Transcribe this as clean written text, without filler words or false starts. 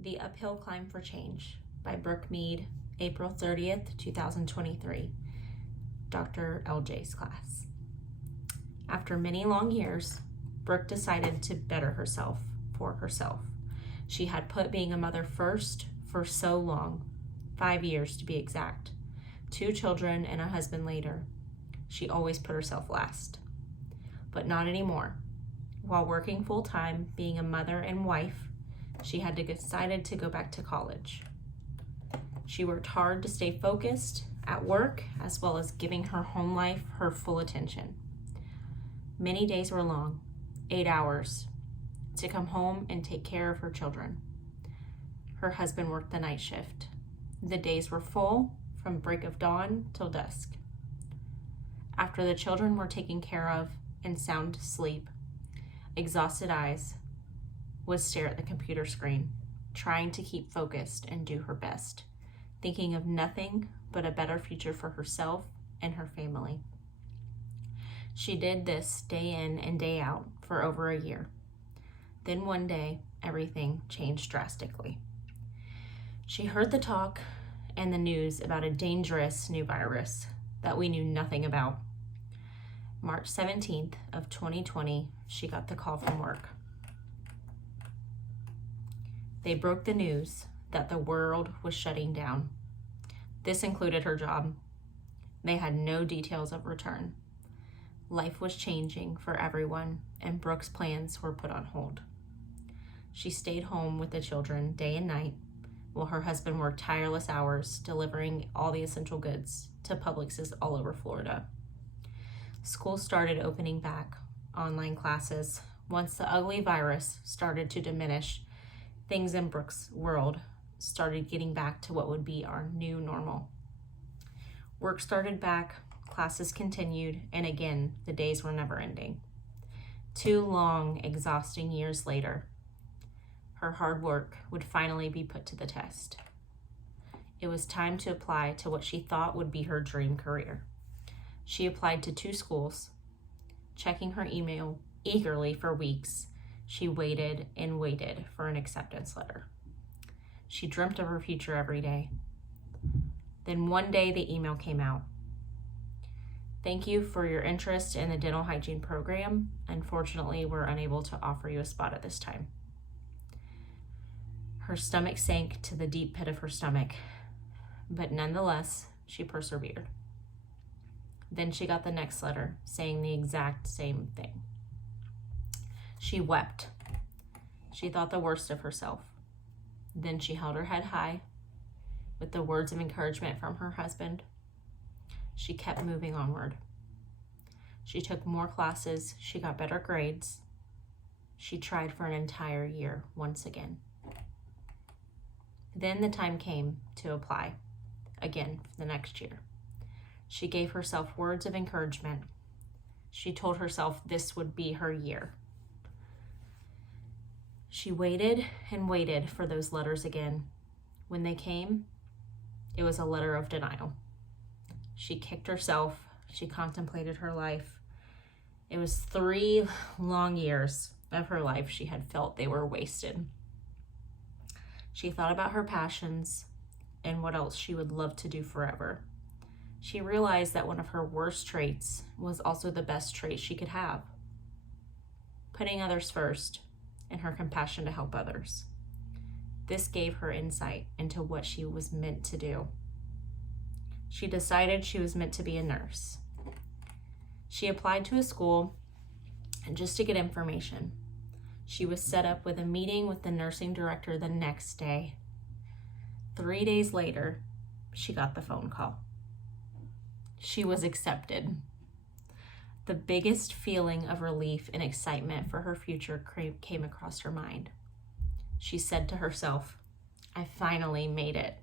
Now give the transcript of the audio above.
The Uphill Climb for Change by Brooke Mead, April 30th, 2023, Dr. LJ's class. After many long years, Brooke decided to better herself for herself. She had put being a mother first for so long, 5 years to be exact. 2 children and a husband later, she always put herself last. But not anymore. While working full-time, being a mother and wife, she had decided to go back to college. She worked hard to stay focused at work, as well as giving her home life her full attention. Many days were long, 8 hours, to come home and take care of her children. Her husband worked the night shift. The days were full, from break of dawn till dusk. After the children were taken care of and sound to sleep, exhausted eyes would stare at the computer screen, trying to keep focused and do her best, thinking of nothing but a better future for herself and her family. She did this day in and day out for over a year. Then one day, everything changed drastically. She heard the talk and the news about a dangerous new virus that we knew nothing about. March 17th of 2020, she got the call from work. They broke the news that the world was shutting down. This included her job. They had no details of return. Life was changing for everyone, and Brooke's plans were put on hold. She stayed home with the children day and night, while her husband worked tireless hours delivering all the essential goods to Publixes all over Florida. School started opening back, online classes. Once the ugly virus started to diminish, things in Brooke's world started getting back to what would be our new normal. Work started back, classes continued, and again, the days were never ending. 2 long, exhausting years later, her hard work would finally be put to the test. It was time to apply to what she thought would be her dream career. She applied to 2 schools, checking her email eagerly for weeks. She waited and waited for an acceptance letter. She dreamt of her future every day. Then one day the email came out. Thank you for your interest in the dental hygiene program. Unfortunately, we're unable to offer you a spot at this time. Her stomach sank to the deep pit of her stomach, but nonetheless, she persevered. Then she got the next letter saying the exact same thing. She wept. She thought the worst of herself. Then she held her head high with the words of encouragement from her husband. She kept moving onward. She took more classes. She got better grades. She tried for an entire year once again. Then the time came to apply again for the next year. She gave herself words of encouragement. She told herself this would be her year. She waited and waited for those letters again. When they came, it was a letter of denial. She kicked herself. She contemplated her life. It was 3 long years of her life she had felt they were wasted. She thought about her passions and what else she would love to do forever. She realized that one of her worst traits was also the best trait she could have: putting others first and her compassion to help others. This gave her insight into what she was meant to do. She decided she was meant to be a nurse. She applied to a school just to get information. She was set up with a meeting with the nursing director the next day. 3 days later, she got the phone call. She was accepted. The biggest feeling of relief and excitement for her future came across her mind. She said to herself, I finally made it.